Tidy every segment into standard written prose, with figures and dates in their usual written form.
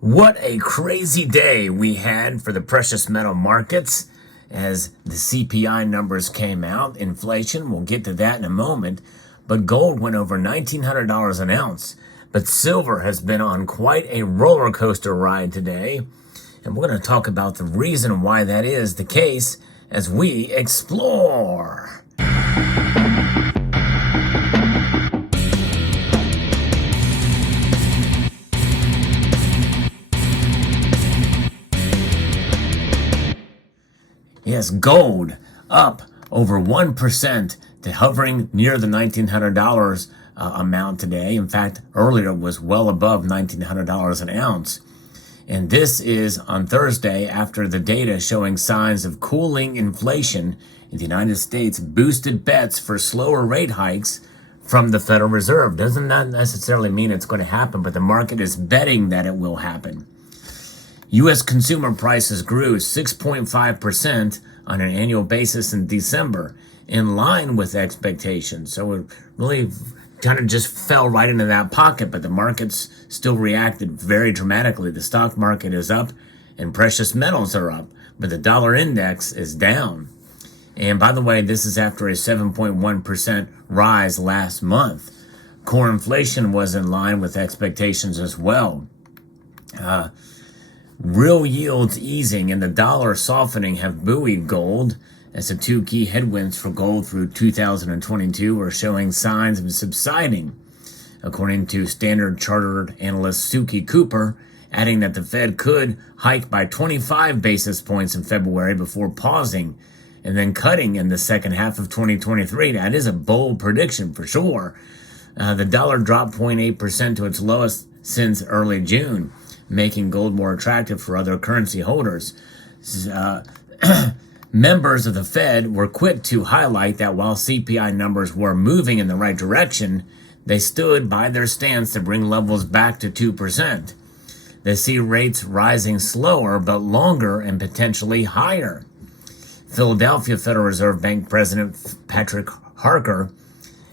What a crazy day we had for the precious metal markets as the CPI numbers came out. Inflation, we'll get to that in a moment. But gold went over $1,900 an ounce. But silver has been on quite a roller coaster ride today. And we're going to talk about the reason why that is the case as we explore. Yes, gold up over 1% to hovering near the $1,900 amount today. In fact, earlier it was well above $1,900 an ounce. And this is on Thursday after the data showing signs of cooling inflation in the United States boosted bets for slower rate hikes from the Federal Reserve. Doesn't that necessarily mean it's going to happen, but the market is betting that it will happen. U.S. consumer prices grew 6.5% on an annual basis in December, in line with expectations. So it really kind of just fell right into that pocket, but the markets still reacted very dramatically. The stock market is up and precious metals are up, but the dollar index is down. And by the way, this is after a 7.1% rise last month. Core inflation was in line with expectations as well. Real yields easing and the dollar softening have buoyed gold, as the two key headwinds for gold through 2022 are showing signs of subsiding, according to Standard Chartered analyst Suki Cooper, adding that the Fed could hike by 25 basis points in February before pausing and then cutting in the second half of 2023. That is a bold prediction for sure. The dollar dropped 0.8% to its lowest since early June, making gold more attractive for other currency holders. Members of the Fed were quick to highlight that while CPI numbers were moving in the right direction, they stood by their stance to bring levels back to 2%. They see rates rising slower but longer and potentially higher. Philadelphia Federal Reserve Bank President Patrick Harker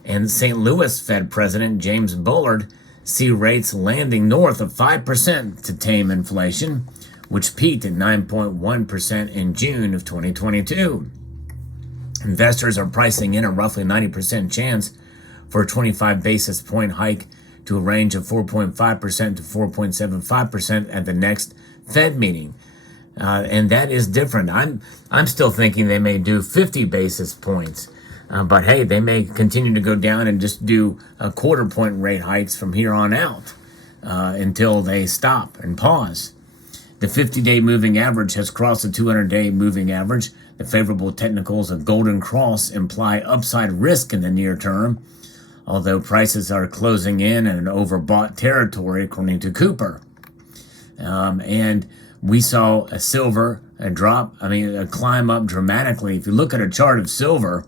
and St. Louis Fed President James Bullard see rates landing north of 5% to tame inflation, which peaked at 9.1% in June of 2022. Investors are pricing in a roughly 90% chance for a 25 basis point hike to a range of 4.5% to 4.75% at the next Fed meeting. And that is different. I'm still thinking they may do 50 basis points. But hey, they may continue to go down and just do a quarter point rate hikes from here on out until they stop and pause. The 50-day moving average has crossed the 200-day moving average. The favorable technicals of Golden Cross imply upside risk in the near term, although prices are closing in an overbought territory, according to Cooper. And we saw a silver a climb up dramatically. If you look at a chart of silver,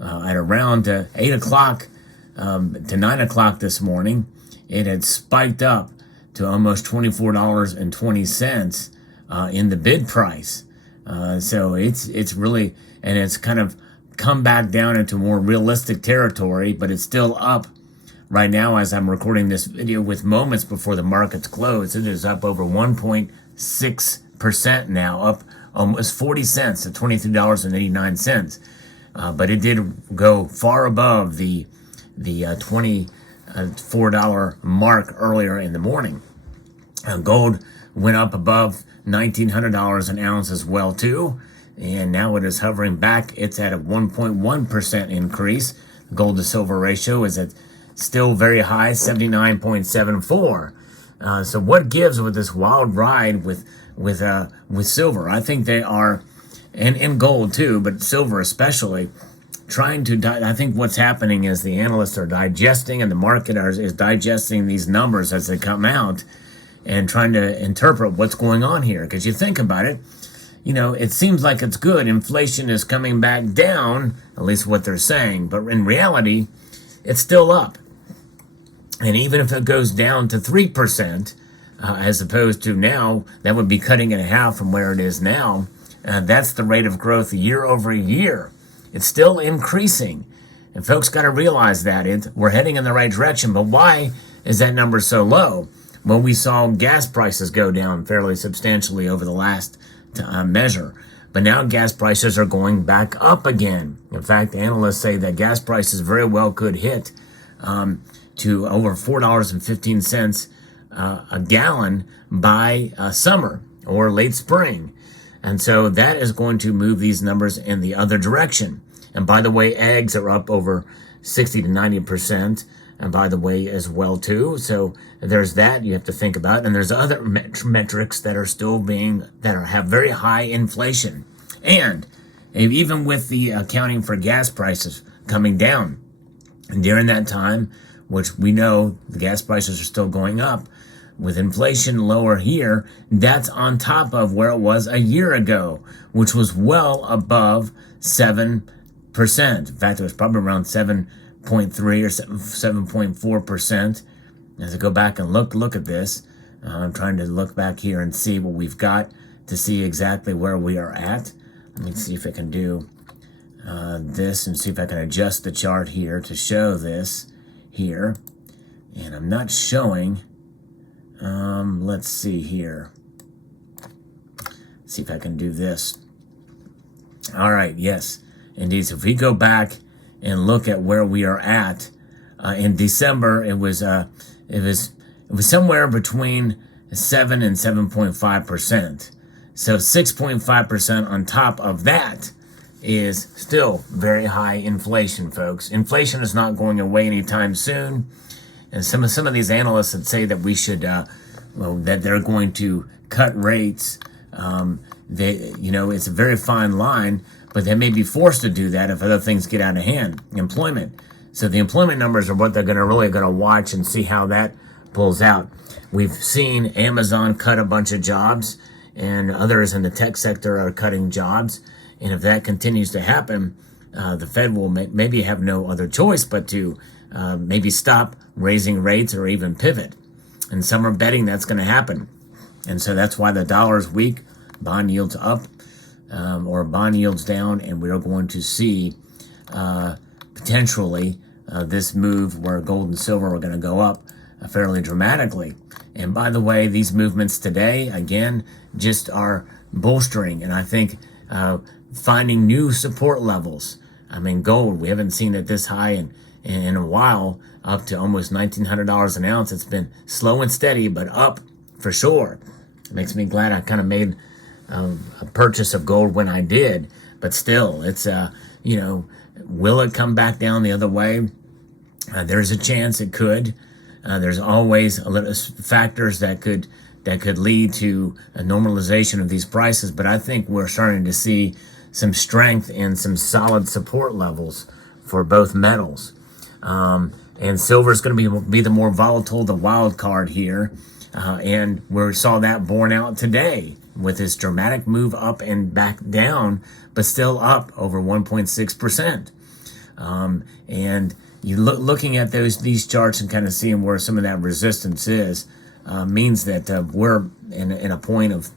at around 8 o'clock to 9 o'clock this morning, it had spiked up to almost $24.20 in the bid price. So it's really, and it's kind of come back down into more realistic territory, but it's still up right now as I'm recording this video with moments before the markets close. It is up over 1.6% now, up almost 40 cents to $23.89. But it did go far above the $24 mark earlier in the morning. Gold went up above $1,900 an ounce as well too, and now it is hovering back. It's at a 1.1% increase. The gold to silver ratio is at still very high, 79.74. So what gives with this wild ride with silver? I think they are. And gold too, but silver especially, I think what's happening is the analysts are digesting and the market is digesting these numbers as they come out and trying to interpret what's going on here. Because you think about it, it seems like it's good. Inflation is coming back down, at least what they're saying. But in reality, it's still up. And even if it goes down to 3%, as opposed to now, that would be cutting it in half from where it is now. That's the rate of growth year over year. It's still increasing. And folks got to realize that we're heading in the right direction. But why is that number so low? Well, we saw gas prices go down fairly substantially over the last measure. But now gas prices are going back up again. In fact, analysts say that gas prices very well could hit to over $4.15 a gallon by summer or late spring. And so that is going to move these numbers in the other direction. And by the way, eggs are up over 60 to 90%. And by the way, as well, too. So there's that you have to think about. And there's other metrics that are still have very high inflation. And even with the accounting for gas prices coming down, and during that time, which we know the gas prices are still going up, with inflation lower here, that's on top of where it was a year ago, which was well above 7%. In fact, it was probably around 7.3 or 7.4%. As I go back and look at this, I'm trying to look back here and see what we've got to see exactly where we are at. Let me see if I can do this and see if I can adjust the chart here to show this here. And I'm not showing. Let's see here. See if I can do this. All right, yes, indeed. So if we go back and look at where we are at in December, it was somewhere between 7 and 7.5%. So 6.5% on top of that is still very high inflation, folks. Inflation is not going away anytime soon. And some of these analysts that say that we should, that they're going to cut rates, it's a very fine line, but they may be forced to do that if other things get out of hand. Employment. So the employment numbers are what they're really going to watch and see how that pulls out. We've seen Amazon cut a bunch of jobs, and others in the tech sector are cutting jobs. And if that continues to happen, the Fed will maybe have no other choice but to maybe stop raising rates or even pivot. And some are betting that's going to happen. And so that's why the dollar is weak, bond yields up, or bond yields down, and we're going to see potentially this move where gold and silver are going to go up fairly dramatically. And by the way, these movements today, again, just are bolstering, and I think finding new support levels. I mean, gold, we haven't seen it this high in a while, up to almost $1,900 an ounce. It's been slow and steady, but up for sure. It makes me glad I kind of made a purchase of gold when I did, but still, it's, will it come back down the other way? There's a chance it could. There's always a little factors that could lead to a normalization of these prices, but I think we're starting to see some strength and some solid support levels for both metals. And silver is going to be the more volatile, the wild card here, and we saw that borne out today with this dramatic move up and back down, but still up over 1.6%. And you looking at these charts and kind of seeing where some of that resistance is, means that we're in a point of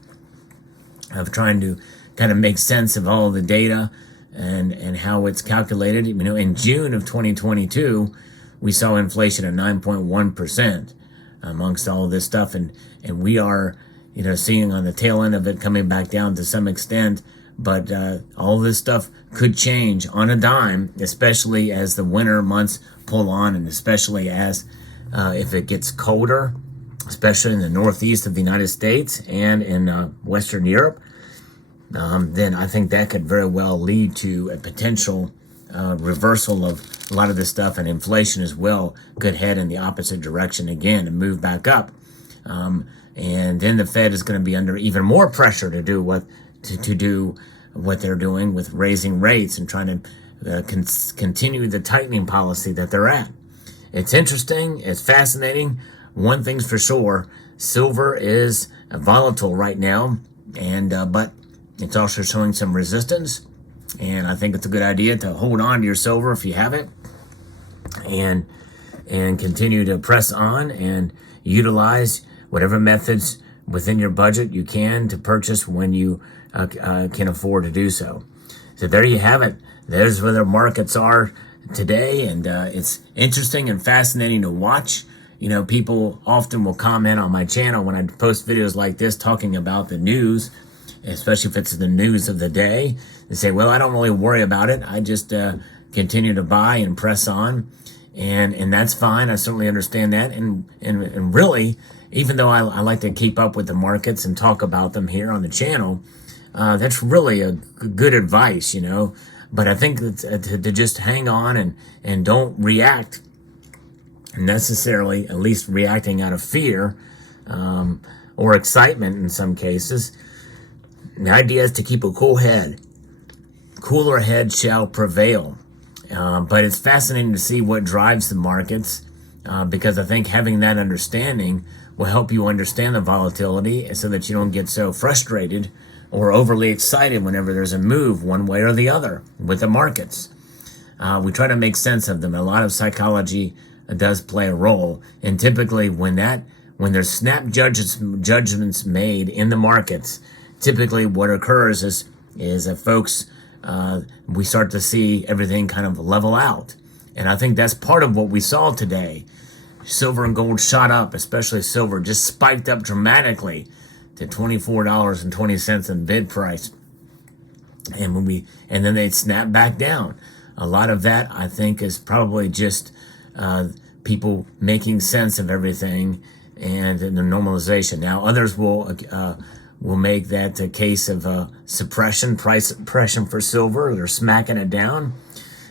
trying to kind of make sense of all the data and how it's calculated. In June of 2022, we saw inflation at 9.1% amongst all this stuff, and we are seeing on the tail end of it coming back down to some extent. But all this stuff could change on a dime, especially as the winter months pull on, and especially as if it gets colder, especially in the northeast of the United States and in Western Europe, then I think that could very well lead to a potential reversal of a lot of this stuff, and inflation as well could head in the opposite direction again and move back up. And then the Fed is going to be under even more pressure to do what they're doing with raising rates and trying to continue the tightening policy that they're at. It's interesting. It's fascinating. One thing's for sure, silver is volatile right now, and but it's also showing some resistance. And I think it's a good idea to hold on to your silver if you have it, and continue to press on and utilize whatever methods within your budget you can to purchase when you can afford to do so. So there you have it. There's where the markets are today, and it's interesting and fascinating to watch. people often will comment on my channel when I post videos like this talking about the news, especially if it's the news of the day. They say, well, I don't really worry about it. I just continue to buy and press on. And that's fine. I certainly understand that. And really, even though I like to keep up with the markets and talk about them here on the channel, that's really a good advice, But I think that to just hang on and don't react necessarily, at least reacting out of fear or excitement in some cases. The idea is to keep a cool head. Cooler head shall prevail. But it's fascinating to see what drives the markets because I think having that understanding will help you understand the volatility so that you don't get so frustrated or overly excited whenever there's a move one way or the other with the markets. We try to make sense of them. A lot of psychology does play a role. And typically when there's snap judgments made in the markets, typically what occurs is that folks, we start to see everything kind of level out. And I think that's part of what we saw today. Silver and gold shot up, especially silver, just spiked up dramatically to $24.20 in bid price. And then they snapped back down. A lot of that, I think, is probably just people making sense of everything and the normalization. Now, others will make that a case of price suppression for silver. They're smacking it down.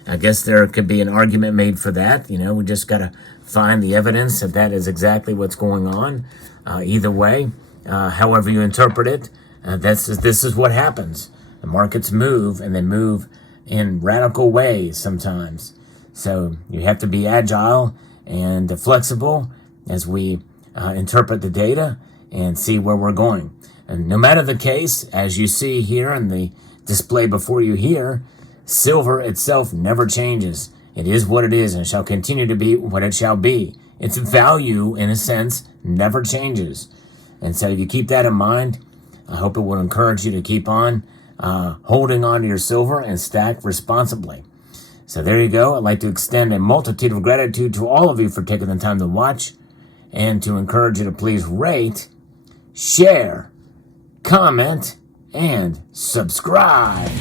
I guess there could be an argument made for that. We just got to find the evidence that is exactly what's going on. Either way, however you interpret it, this is what happens. The markets move, and they move in radical ways sometimes. So you have to be agile and flexible as we interpret the data and see where we're going. And no matter the case, as you see here in the display before you here, silver itself never changes. It is what it is and shall continue to be what it shall be. Its value, in a sense, never changes. And so if you keep that in mind, I hope it will encourage you to keep on holding on to your silver and stack responsibly. So there you go. I'd like to extend a multitude of gratitude to all of you for taking the time to watch and to encourage you to please rate, share, comment, and subscribe.